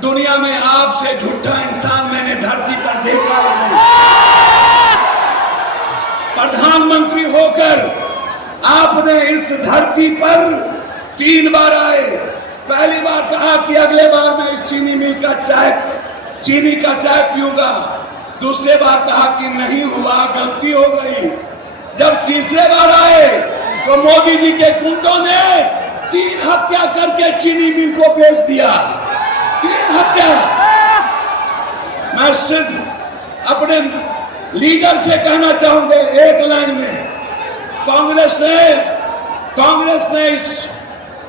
दुनिया में आपसे झूठा इंसान मैंने धरती पर देखा ही नहीं। प्रधानमंत्री होकर आपने इस धरती पर 3 बार आए। पहली बार कहा कि अगले बार मैं इस चीनी का चाय पीऊंगा। दूसरे बार कहा कि नहीं हुआ, गलती हो गई। जब तीसरे बार आए तो मोदी जी के गुंडों ने 3 हत्या करके चीनी मिल को बेच दिया। 3 हत्या। मैं सिर्फ अपने लीडर से कहना चाहूंगा एक लाइन में, कांग्रेस ने इस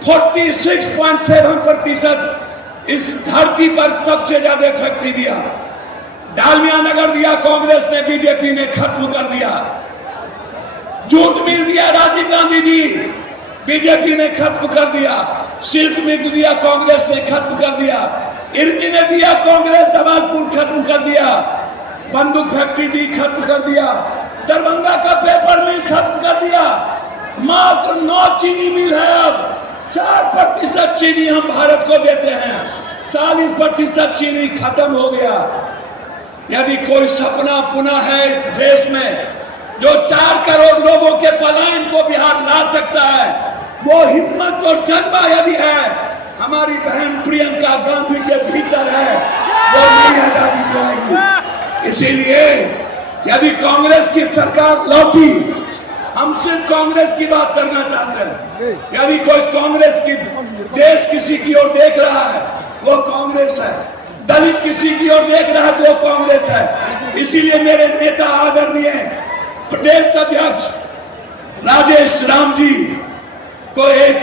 46.7% इस धरती पर सबसे ज्यादा शक्ति दिया। डालमिया नगर दिया कांग्रेस ने, बीजेपी ने खत्म कर दिया। जूट मिल दिया राजीव गांधी जी, बीजेपी ने खत्म कर दिया। सिल्क मिल दिया कांग्रेस ने खत्म कर दिया। इर्मी ने दिया कांग्रेस, जमालपुर खत्म कर दिया। बंदूक फैक्ट्री दी, खत्म कर दिया। दरभंगा का पेपर मिल खत्म कर दिया। मात्र 9 चीनी मिल है। अब 4% चीनी हम भारत को देते हैं। 40% चीनी खत्म हो गया। यदि कोई सपना पुनः है इस देश में जो 4 करोड़ लोगों के पलायन को बिहार ला सकता है, वो हिम्मत और जज्बा यदि है, हमारी बहन प्रियंका गांधी के भीतर है, वो नई आजादी पाएगी। इसीलिए यदि कांग्रेस की सरकार लौटी, हम सिर्फ कांग्रेस की बात करना चाहते हैं। यदि कोई कांग्रेस की देश किसी की ओर देख रहा है, वो कांग्रेस है। दलित किसी की ओर देख रहा है तो वो कांग्रेस है। इसीलिए मेरे नेता आदरणीय प्रदेश अध्यक्ष राजेश राम जी को एक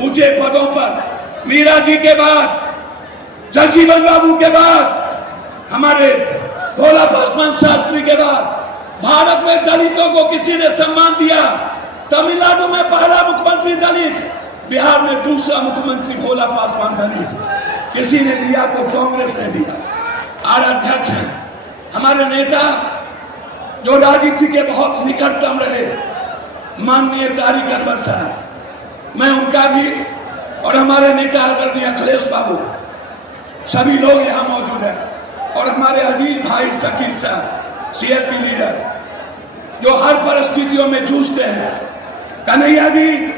ऊंचे पदों पर, मीरा जी के बाद, जगजीवन बाबू के बाद, हमारे भोला पासवान शास्त्री के बाद भारत में दलितों को किसी ने सम्मान दिया। तमिलनाडु में पहला मुख्यमंत्री दलित, बिहार में दूसरा मुख्यमंत्री भोला पासवान दलित। किसी ने दिया तो कांग्रेस ने दिया। और अध्यक्ष हैं हमारे नेता जो राजीव जी के बहुत निकटतम रहे, माननीय तारिक अनवर साहब, मैं उनका भी और हमारे नेता आदरणीय अखिलेश बाबू, सभी लोग यहाँ मौजूद हैं। और हमारे अजीज भाई शकील साहब, सीएलपी लीडर, जो हर परिस्थितियों में जूझते हैं। कन्हैया जी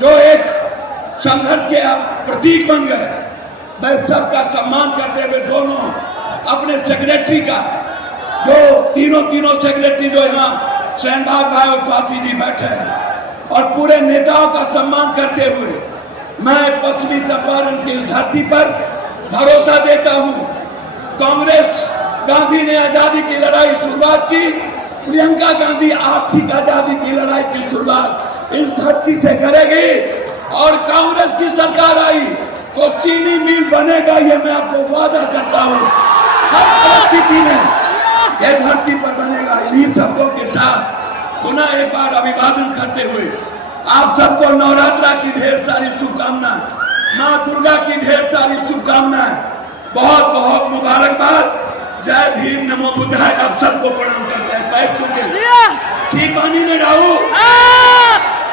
जो एक संघर्ष के प्रतीक बन गए। मैं सबका सम्मान करते हुए दोनों अपने सेक्रेटरी का, जो तीनों सेक्रेटरी जो यहाँ शहनबाग भाई और पासी जी बैठे हैं, और पूरे नेताओं का सम्मान करते हुए मैं पश्चिमी चंपारण की धरती पर भरोसा देता हूँ। कांग्रेस गांधी ने आजादी की लड़ाई शुरुआत की, प्रियंका गांधी आर्थिक आजादी की लड़ाई की शुरुआत इस धरती से करेगी। और कांग्रेस की सरकार आई तो चीनी मिल बनेगा, ये मैं आपको वादा करता हूँ। हर परिस्थिति में यह धरती पर बनेगा। इन्हीं शब्दों के साथ पुनः एक बार अभिवादन करते हुए आप सबको नवरात्रा की ढेर सारी शुभकामनाएं, माँ दुर्गा की ढेर सारी शुभकामनाएं, बहुत बहुत मुबारकबाद। जय भीम, नमो बुद्धाय। आप सबको प्रणाम करते हैं। पैर छूके ठीक पानी में राहु,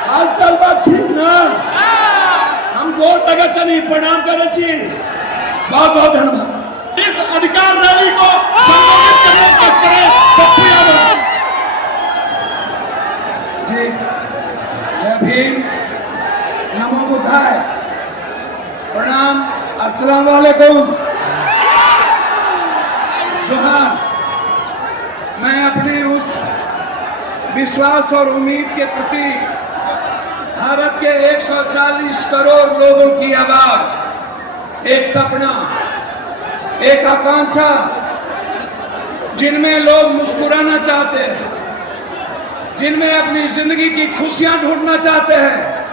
हाल चाल बात ठीक ना, हम गोर लगत नहीं प्रणाम करे छी। बहुत बहुत धन्यवाद। इस अधिकार रैली को संबोधित करने की कोशिश करें। पप्पू यादव जी, जय भीम, नमो बुद्धाय, प्रणाम, अस्सलाम वालेकुम, जोहार। मैं अपने उस विश्वास और उम्मीद के प्रति भारत के 140 करोड़ लोगों की आवाज, एक सपना, एक आकांक्षा, जिनमें लोग मुस्कुराना चाहते हैं, जिनमें अपनी जिंदगी की खुशियां ढूंढना चाहते हैं,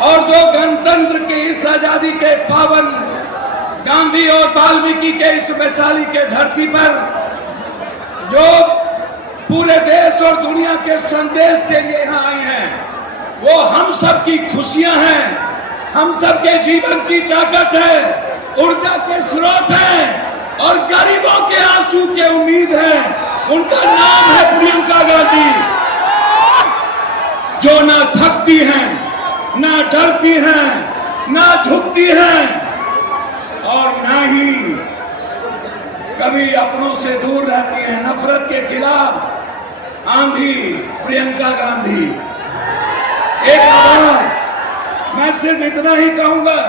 और जो गणतंत्र की इस आजादी के पावन गांधी और वाल्मीकि के इस वैशाली के धरती पर जो पूरे देश और दुनिया के संदेश के लिए यहाँ आए हैं, वो हम सब की खुशियां हैं, हम सब के जीवन की ताकत है, ऊर्जा के स्रोत है, और गरीबों के आंसू के उम्मीद है। उनका नाम है प्रियंका गांधी, जो ना थकती हैं, ना डरती हैं, ना झुकती हैं, भी अपनों से दूर रहती हैं। नफरत के खिलाफ आंधी प्रियंका गांधी। एक आवाज, मैं सिर्फ इतना ही कहूंगा,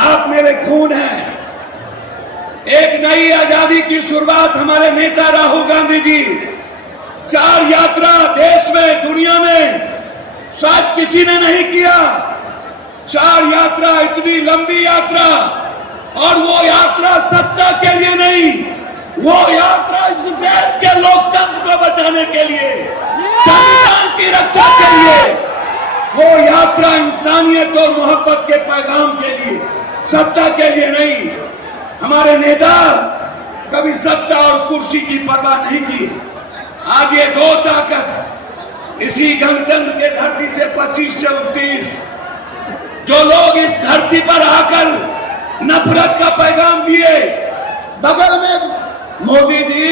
आप मेरे खून हैं। एक नई आजादी की शुरुआत हमारे नेता राहुल गांधी जी, 4 यात्रा देश में दुनिया में शायद किसी ने नहीं किया। 4 यात्रा, इतनी लंबी यात्रा, और वो यात्रा सत्ता के लिए नहीं, वो यात्रा इस देश के लोकतंत्र को बचाने के लिए, संविधान की रक्षा के लिए, वो यात्रा इंसानियत और मोहब्बत के पैगाम के लिए, सत्ता के लिए नहीं। हमारे नेता कभी सत्ता और कुर्सी की परवाह नहीं की। आज ये 2 ताकत इसी गणतंत्र के धरती से 25 से 29 जो लोग इस धरती पर आकर नफरत का पैगाम दिए, बगल में मोदी जी